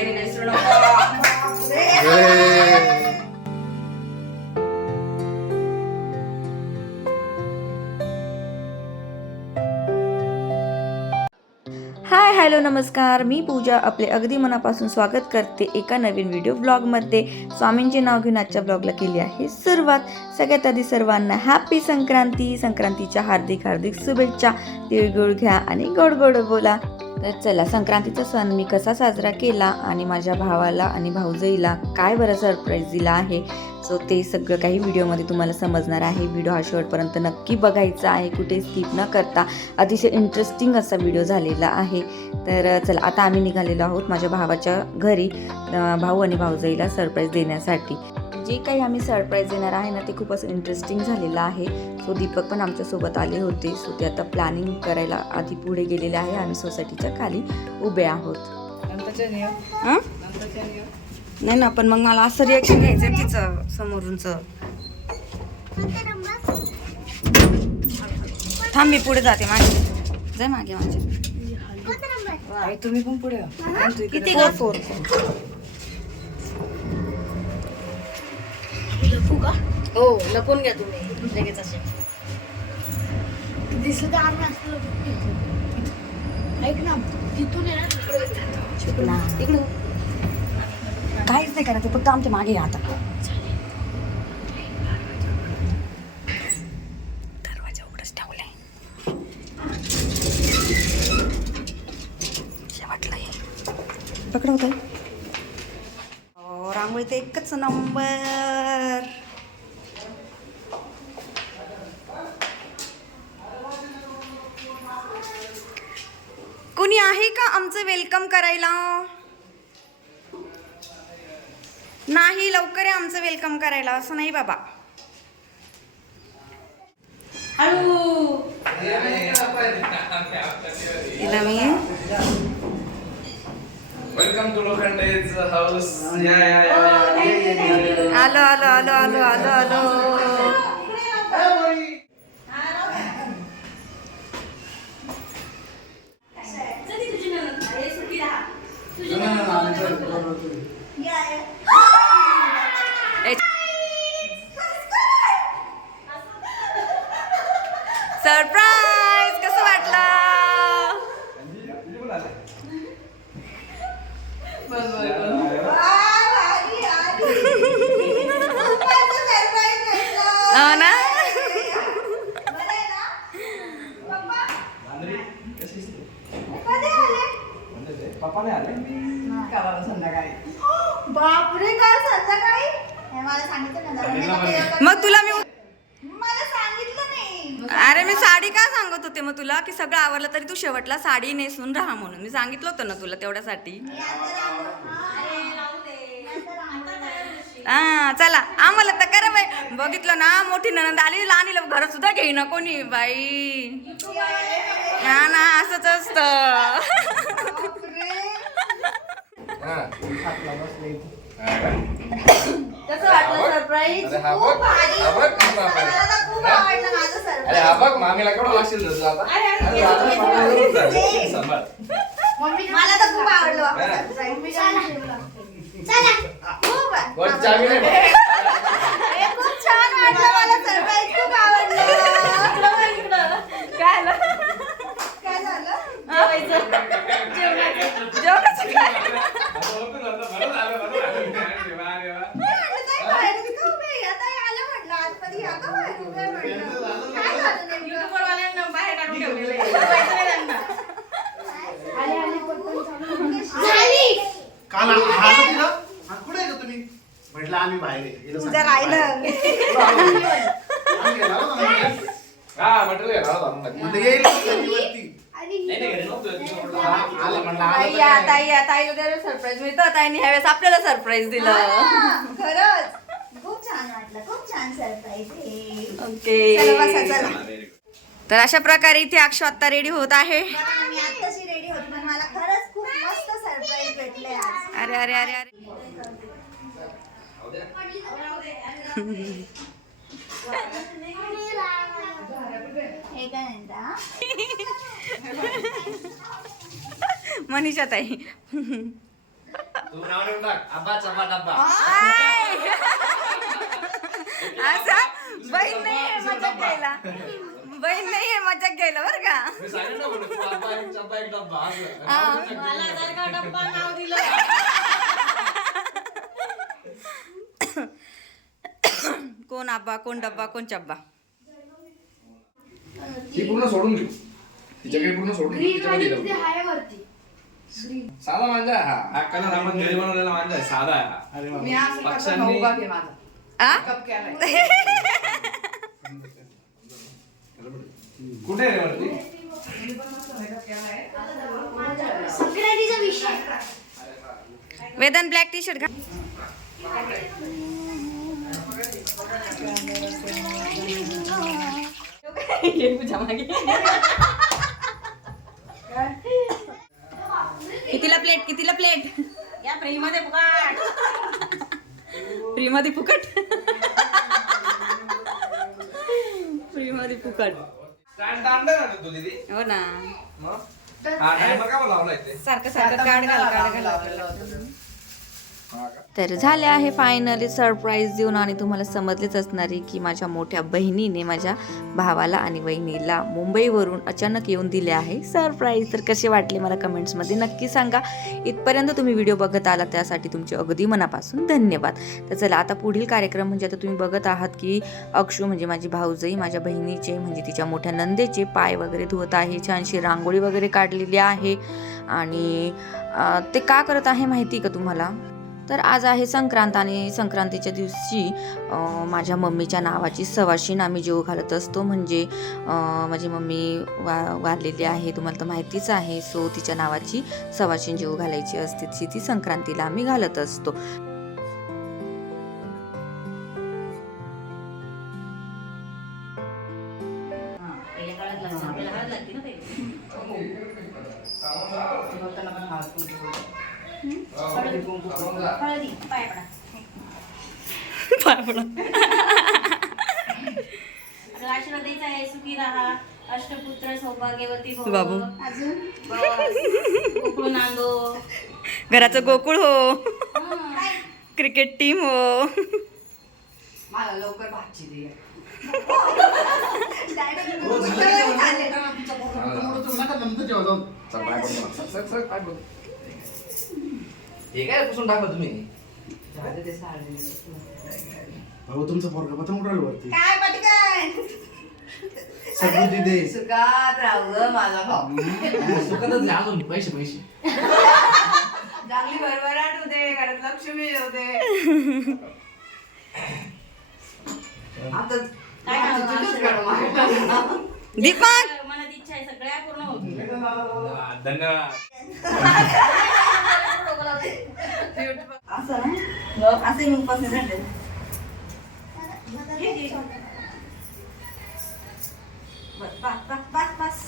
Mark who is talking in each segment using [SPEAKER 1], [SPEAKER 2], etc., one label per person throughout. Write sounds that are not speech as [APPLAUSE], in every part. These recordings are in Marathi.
[SPEAKER 1] बहिणीने विसरू नको
[SPEAKER 2] हाय हॅलो नमस्कार. मी पूजा आपले अगदी मनापासून स्वागत करते एका नवीन व्हिडिओ ब्लॉगमध्ये स्वामींचे नाव घेऊन आजच्या ब्लॉगला केली आहे सुरुवात. सगळ्यात आधी सर्वांना हॅपी संक्रांती संक्रांतीच्या हार्दिक हार्दिक शुभेच्छा. तिळगुळ घ्या आणि गोड गोड बोला. तर चला संक्रांतीचा सण मी कसा साजरा केला आणि माझ्या भावाला आणि भाऊजईला काय बरं सरप्राईज दिला आहे? सो ते सगळं काही व्हिडिओमध्ये तुम्हाला समजणार आहे. व्हिडिओ हा शेवटपर्यंत नक्की बघायचा आहे. कुठे स्किप न करता अतिशय इंटरेस्टिंग असा व्हिडिओ झालेला आहे. तर चला आता आम्ही निघालेलो आहोत माझ्या भावाच्या घरी भाऊ आणि भाऊजईला सरप्राईज देण्यासाठी. जे काही आम्ही सरप्राईज देणार आहे ना ते खूप असं इंटरेस्टिंग झालेलं आहे. सो दीपक पण आमच्यासोबत आले होते. सो ते आता प्लॅनिंग करायला आधी पुढे गेलेले आहे. आम्ही सोसायटीच्या खाली उभे आहोत. हं? नाही ना पण मग मला असं रिॲक्शन घ्यायचं आहे तिचं समोरूनचं. थांब मी पुढे जाते मागे. जाय मागे माझ्या
[SPEAKER 1] तुम्ही पण पुढे
[SPEAKER 2] किती फोर
[SPEAKER 1] हो लपून घ्या तुम्ही. लगेच असे.
[SPEAKER 3] दिसलं तर आम्ही असलो ऐक ना तिथून आहे ना
[SPEAKER 2] तिकडं. काहीच नाही करायचं फक्त आमच्या मागे या आता. दरवाजा उघडच ठेवलाय. शेवटला ये. पकडा होत. रांगोळी तर एकच नंबर कोणी आहे आमचं वेलकम करायला. नाही लवकर आहे आमचं वेलकम करायला. असं नाही बाबा. तिला मी.
[SPEAKER 4] वेलकम टू लोखंडेज हाऊस या या या या.
[SPEAKER 2] आलो आलो आलो आलो आलो आलो. सरप्राईज कसं वाटलं? हो
[SPEAKER 3] बापरे काय संध्याकाळी? हे मला सांगितलं ना?
[SPEAKER 2] मग तुला मी
[SPEAKER 3] मला सांगितलं नाही
[SPEAKER 2] अरे मी साडी का सांगत होते मग तुला की सगळं आवरलं तरी तू शेवटला साडी नेसून राहा म्हणून. मी सांगितलं होतं ना तुला तेवढ्यासाठी. हा चला. आम्हाला तर करा बाई. बघितलं ना मोठी ननंद आली. लहानीला घरात सुद्धा घेईना कोणी बाई. हा ना असंच असतं.
[SPEAKER 4] हा.
[SPEAKER 3] सरप्राईज
[SPEAKER 4] अरे हा
[SPEAKER 3] खूप
[SPEAKER 4] बघ,
[SPEAKER 3] भारी
[SPEAKER 4] हा बघ, हा बघ.
[SPEAKER 3] मला तर खूप आवडलं माझं
[SPEAKER 4] अरे
[SPEAKER 3] सरप्राईज
[SPEAKER 4] हा बघ मामीला केवढं लागशील तुझं आता. अरे आता मामीला लागशील. सांभाळ.
[SPEAKER 3] मला तर खूप आवडलं बाबा सरप्राईज चला. खूप
[SPEAKER 4] वर चावी नाही बघ.
[SPEAKER 3] हे खूप छान वाटलं मला सरप्राईज खूप आवडलं.
[SPEAKER 2] काय झालं?
[SPEAKER 3] काय झालं?
[SPEAKER 2] जेवणाचं काय?
[SPEAKER 4] बरं झालं, बरं झालं. वा रे वा.
[SPEAKER 3] मी म्हटलं काय बाहेर इतकं उभे आहे. आता हे आलं म्हटलं आतमध्ये या का बाहेर उभे आहे म्हटलं काय झालं नेमकं
[SPEAKER 1] बाहेर काढून ठेवलेलं आहे.
[SPEAKER 5] काल हा तिला हा कुठे आहे का तुम्ही म्हटलं आम्ही बाहेर आहे. हिला
[SPEAKER 3] तुझं
[SPEAKER 5] सांगितलं
[SPEAKER 3] राहिलं.
[SPEAKER 5] बाहेर आहे. आम्ही गेलो ना बाहेर.
[SPEAKER 4] हा मटेरियल आहे, राहू दे, आणून टाक.
[SPEAKER 5] म्हणलं येईल घरीवरती.
[SPEAKER 4] नाही, नाही, घरी नव्हतं. तिकडं
[SPEAKER 5] हा, आलं म्हणलं आलं
[SPEAKER 2] ताई या? ताई या ताईला त्यावेळेस सरप्राईज मिळतं. ताईने ह्यावेळेस आपल्याला सरप्राईज दिलं.
[SPEAKER 3] हा, [LAUGHS] खरंच. खूप छान वाटलं खूप छान सरप्राईज
[SPEAKER 2] ओके.
[SPEAKER 3] चला बसा चला.
[SPEAKER 2] तर अशा प्रकारे इथे अक्षु आता रेडी होत आहे.
[SPEAKER 3] बघा ना, मी आत्ताशी रेडी होती पण मला खरंच खूप मस्त सरप्राईज भेटले आज.
[SPEAKER 2] अरे अरे अरे अरे.
[SPEAKER 3] हे काय म्हणता
[SPEAKER 2] मनीषा ताई
[SPEAKER 5] तू नाव देऊन टाक. आबा चबा डब्बा.
[SPEAKER 2] असा? बहीण नाहीये मजाक घ्यायला. बहीण मजाक घ्यायला बरं का.
[SPEAKER 1] मला जर का डब्बा नाव दिलं.
[SPEAKER 2] कोण आबा कोण डब्बा कोण चब्बा
[SPEAKER 4] ती पूर्ण सोडून घेऊ. तिच्याकडे पूर्ण सोडून घेऊ. तिच्याकडे साधा मांजा हा हा. कलर आपण घरी बनवलेला मांजा आहे साधा आहे हा.
[SPEAKER 6] मी असं करतो
[SPEAKER 4] पक्ष्यांनी-
[SPEAKER 6] भाऊ बाग आहे माझा.
[SPEAKER 2] आ?
[SPEAKER 6] कप केलाय. [LAUGHS]
[SPEAKER 4] कुठे आहे रे वरती?
[SPEAKER 3] संक्रांतीचा विषय.
[SPEAKER 2] वेदन ब्लॅक टी शर्ट घा प्लेट? कितीला प्लेट?
[SPEAKER 1] या फ्रीमध्ये फुकाट.
[SPEAKER 2] फ्री मध्ये फुकट? फ्री मध्ये फुकट.
[SPEAKER 4] स्टँड आणलं ना तू दीदी?
[SPEAKER 2] हो ना.
[SPEAKER 4] हा
[SPEAKER 2] सारखं सारखं काढ घाल काढ घाल. तर झाले आहे फायनली सरप्राईज देऊन आणि तुम्हाला समजलेच असणार आहे की माझ्या मोठ्या बहिणीने माझ्या भावाला आणि बहिणीला मुंबईवरून अचानक येऊन दिले आहे. सरप्राईज तर कसे वाटले मला कमेंट्समध्ये नक्की सांगा. इथपर्यंत तुम्ही व्हिडिओ बघत आला त्यासाठी तुमचे अगदी मनापासून धन्यवाद. तर चला आता पुढील कार्यक्रम म्हणजे आता तुम्ही बघत आहात की अक्षू म्हणजे माझी भाऊजई माझ्या बहिणीचे म्हणजे तिच्या मोठ्या नंदेचे पाय वगैरे धुवत आहे छानशी रांगोळी वगैरे काढलेली आहे. आणि ते का करत आहे माहिती आहे का तुम्हाला? तर आज आहे संक्रांत आणि संक्रांतीच्या दिवशी माझ्या मम्मीच्या नावाची सवाशीण आम्ही जेव घालत असतो. म्हणजे माझी मम्मी वा वारलेली आहे तुम्हाला तर माहितीच आहे. सो तिच्या नावाची सवाशीण जेव घालायची असते. ती ती संक्रांतीला आम्ही घालत असतो.
[SPEAKER 1] हळदी हळदी पाय पडा आता आशीर्वाद द्यायचा आहे सुखी राहा अष्टपुत्र सौभाग्यवती भव.
[SPEAKER 2] बाबू.
[SPEAKER 3] अजून
[SPEAKER 1] नांदो
[SPEAKER 2] घराचं गोकुळ हो
[SPEAKER 1] हा.
[SPEAKER 2] क्रिकेट टीम हो
[SPEAKER 6] मला लवकर भाजी दे
[SPEAKER 5] हो, [LAUGHS]
[SPEAKER 4] हे काय पुसून टाकलं तुम्ही?
[SPEAKER 6] झालं ते साडे
[SPEAKER 5] भाऊ तुमचा पोरगा पतंग उडाला वरती.
[SPEAKER 3] काय पटकन?
[SPEAKER 5] सगळं दे
[SPEAKER 6] सुखात राहू ग माझा भाऊ.
[SPEAKER 4] सुखातच आहे अजून पैसे पैसे.
[SPEAKER 6] चांगली भरभराट होते घरात लक्ष्मी होते. आता
[SPEAKER 1] काय करणार?
[SPEAKER 6] तुझीच.
[SPEAKER 2] दीपक!
[SPEAKER 1] मनात इच्छा आहे सगळ्या पूर्ण होतील.
[SPEAKER 4] हा, धन्यवाद. [LAUGHS]
[SPEAKER 2] असं ना असे मी उपास नाही झाले बस बस बस बस बस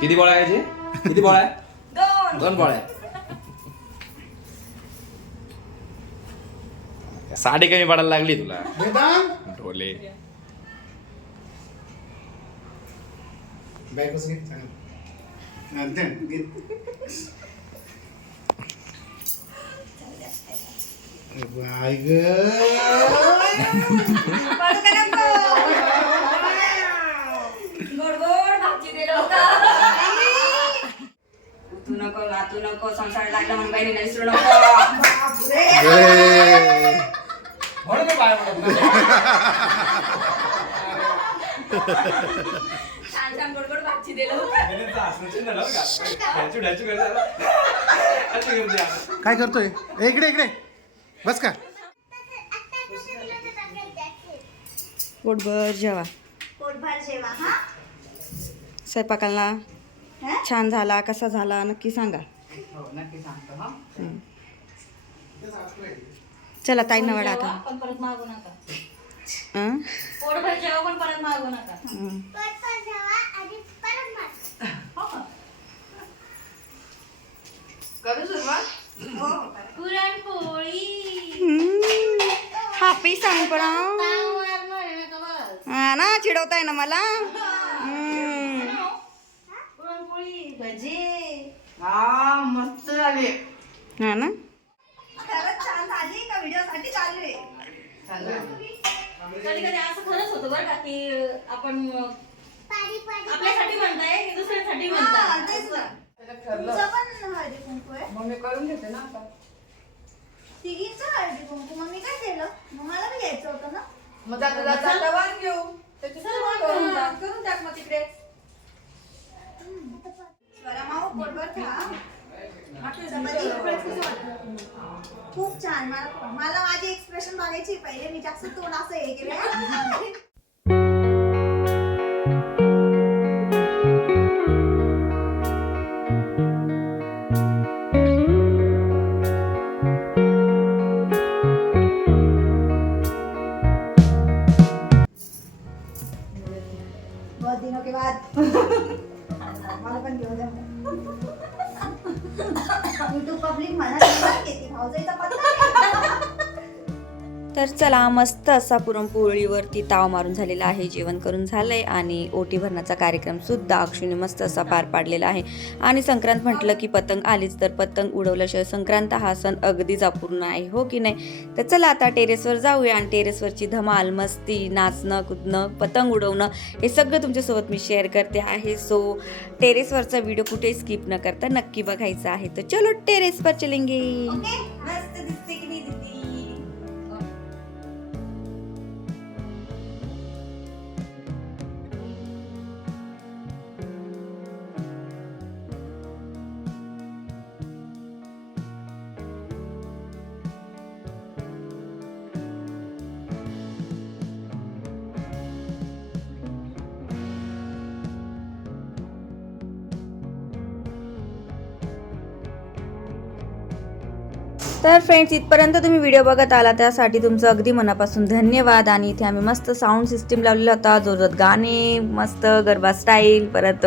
[SPEAKER 4] किती बोळा यायचे किती बोळा आहे
[SPEAKER 2] दोन
[SPEAKER 4] दोन बोळ्या साडी कमी पडायला लागली तुला
[SPEAKER 5] वेदांत हा, दे, घे. अरे बाय
[SPEAKER 2] तू नको नको संसार लागला म्हणून बहिणीला विसरू नको.
[SPEAKER 4] म्हणून मी पाय पडत नाही.
[SPEAKER 2] छान छान गोड गोड भाजी दिलं होतं
[SPEAKER 4] दीदीचं हसणं चिन्ह झालं बरं का? ढॅचू ढॅचू करते. असं करते आता.
[SPEAKER 5] काय करतोय ए, इकडे इकडे बस का
[SPEAKER 2] पोटभर जेवा
[SPEAKER 3] पोटभर जेवा हा
[SPEAKER 2] स्वयंपाकाला
[SPEAKER 3] हा?
[SPEAKER 2] छान झाला कसा झाला नक्की सांगा
[SPEAKER 6] हो नक्की सांगतो हा
[SPEAKER 2] चला ताईंना वाडा आता.
[SPEAKER 1] पण परत मागू नका.
[SPEAKER 2] हं?
[SPEAKER 1] पोटभर पण परत मागू नका.
[SPEAKER 2] हं.
[SPEAKER 6] करू सुरुवात?
[SPEAKER 1] पुरणपोळी.
[SPEAKER 2] हॅपी
[SPEAKER 1] बस?
[SPEAKER 2] हा ना चिडवताय ना मला. हम्म.
[SPEAKER 3] पुरणपोळी भजी.
[SPEAKER 6] हा मस्त झाले.
[SPEAKER 2] हा ना?
[SPEAKER 1] कधी कधी असं खरंच होतं बरं का की आपण आपल्यासाठी म्हणताय की दुसऱ्यांसाठी म्हणताय.
[SPEAKER 3] तेच ना. तुमचं पण हळदी कुंकू आहे.
[SPEAKER 6] मग मी करून घेते ना आता.
[SPEAKER 3] तिघींचं हळदी कुंकू. मग मी काय केलं? मग मला पण घ्यायचं होतं ना?
[SPEAKER 6] मग आता जाता आता वाण घेऊ. त्याची सुरुवात करून टाक.
[SPEAKER 3] करून टाक मग तिकडे. स्वरा माऊ पोटभर खा चपाती उकळत कसं वाटलं? खूप छान. मला मला माझी एक्सप्रेशन बघायची पहिले. मी जास्त तोंड असं हे केलं [LAUGHS] बहुत दिनों के बाद। [LAUGHS] मला पण घेऊन द्या युट्यूब पब्लिक म्हणा घेते भाऊजाईचा पत्ता
[SPEAKER 2] तर चला मस्त असा पुरणपोळीवरती ताव मारून झालेला आहे. जेवण करून झालंय आणि ओटी भरण्याचा कार्यक्रम सुद्धा अक्षुने मस्त असा पार पाडलेला आहे. आणि संक्रांत म्हटलं की पतंग आलीच तर पतंग उडवल्याशिवाय संक्रांत हा सण अगदीच अपूर्ण आहे हो की नाही? तर चला आता टेरेसवर जाऊया आणि टेरेसवरची धमाल मस्ती नाचणं कुदणं पतंग उडवणं हे सगळं तुमच्यासोबत मी शेअर करते आहे. सो टेरेसवरचा व्हिडिओ कुठे स्किप न करता नक्की बघायचा आहे. तर चलो टेरेसवर चलेंगे. तर फ्रेंड्स इथपर्यंत तुम्ही व्हिडिओ बघत आला त्यासाठी तुमचं अगदी मनापासून धन्यवाद. आणि इथे आम्ही मस्त साऊंड सिस्टीम लावलेला होता. जोरात गाणे मस्त गरबा स्टाईल परत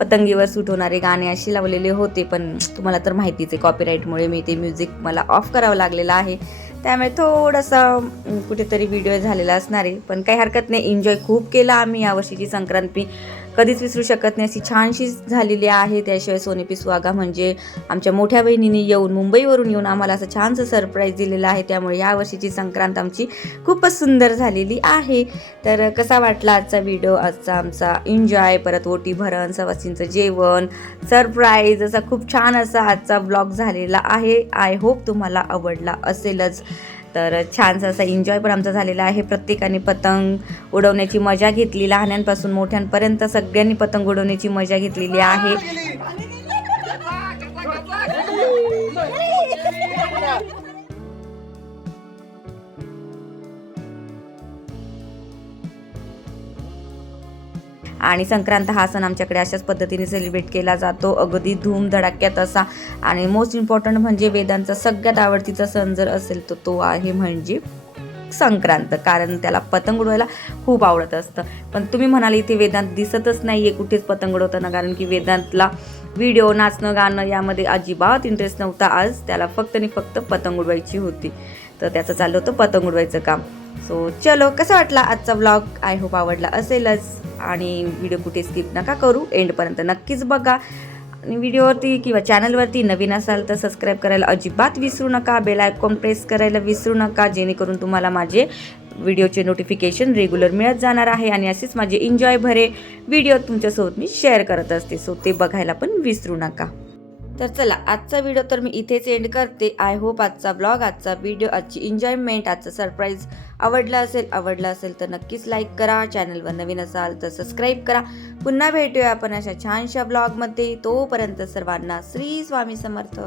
[SPEAKER 2] पतंगीवर सूट होणारे गाणे असे लावलेले होते पण तुम्हाला तर माहितीच आहे कॉपीराईटमुळे मी ते म्युझिक मला ऑफ करावं लागलेलं आहे. त्यामुळे थोडंसं कुठेतरी व्हिडिओ झालेला असणार आहे. पण काही हरकत नाही एन्जॉय खूप केला आम्ही यावर्षीची संक्रांती. कधीच विसरू शकत नाही. अशी छानशी झालेली आहे. त्याशिवाय सोने सुहागा म्हणजे आमच्या मोठ्या बहिणीने येऊन मुंबईवरून येऊन आम्हाला असं छानसं सरप्राईज दिलेलं आहे. त्यामुळे यावर्षीची संक्रांत आमची खूपच सुंदर झालेली आहे. तर कसा वाटला आजचा व्हिडिओ आजचा आमचा एन्जॉय परत ओटी भरण सवासींचं जेवण सरप्राईज असा खूप छान असा आजचा ब्लॉग झालेला आहे. आय होप तुम्हाला आवडला असेलच. तर छानसा असा एन्जॉय पण आमचा झालेला आहे प्रत्येकाने पतंग उडवण्याची मजा घेतली लहान्यांपासून मोठ्यांपर्यंत सगळ्यांनी पतंग उडवण्याची मजा घेतलेली आहे आणि संक्रांत हा सण आमच्याकडे अशाच पद्धतीने सेलिब्रेट केला जातो. अगदी धूम धडाक्यात असा. आणि मोस्ट इम्पॉर्टंट म्हणजे वेदांचा सगळ्यात आवडतीचा सण जर असेल तर तो आहे म्हणजे संक्रांत. कारण त्याला पतंग उडवायला खूप आवडत असतं. पण तुम्ही म्हणाले इथे वेदांत दिसतच नाही आहे कुठेच पतंग उडवताना. कारण की वेदांतला व्हिडिओ नाचणं गाणं यामध्ये अजिबात इंटरेस्ट नव्हता. आज त्याला फक्त आणि फक्त पतंग उडवायची होती. तर त्याचं चाललं होतं पतंग उडवायचं काम. सो चलो कसा वाटला आजचा व्लॉग आय होप आवडला असेलच. आणि व्हिडिओ कुठे स्किप नका करू. एंडपर्यंत नक्कीच बघा. आणि व्हिडिओवरती किंवा चॅनलवरती नवीन असाल तर सबस्क्राईब करायला अजिबात विसरू नका. बेल आयकॉन प्रेस करायला विसरू नका. जेणेकरून तुम्हाला माझे व्हिडिओचे नोटिफिकेशन रेग्युलर मिळत जाणार आहे आणि असेच माझे एन्जॉय भरे व्हिडिओ तुमच्यासोबत मी शेअर करत असते. सो ते बघायला पण विसरू नका. तर चला आजचा व्हिडिओ तर मी इथेच एंड करते. आय होप आजचा ब्लॉग आजचा व्हिडिओ आजची एन्जॉयमेंट आजचं सरप्राईज आवडला असेल आवडला असेल तर नक्कीच लाईक करा. चॅनलवर नवीन असाल तर सबस्क्राईब करा. पुन्हा भेटूया आपण अशा छानशा ब्लॉगमध्ये तोपर्यंत सर्वांना श्री स्वामी समर्थ.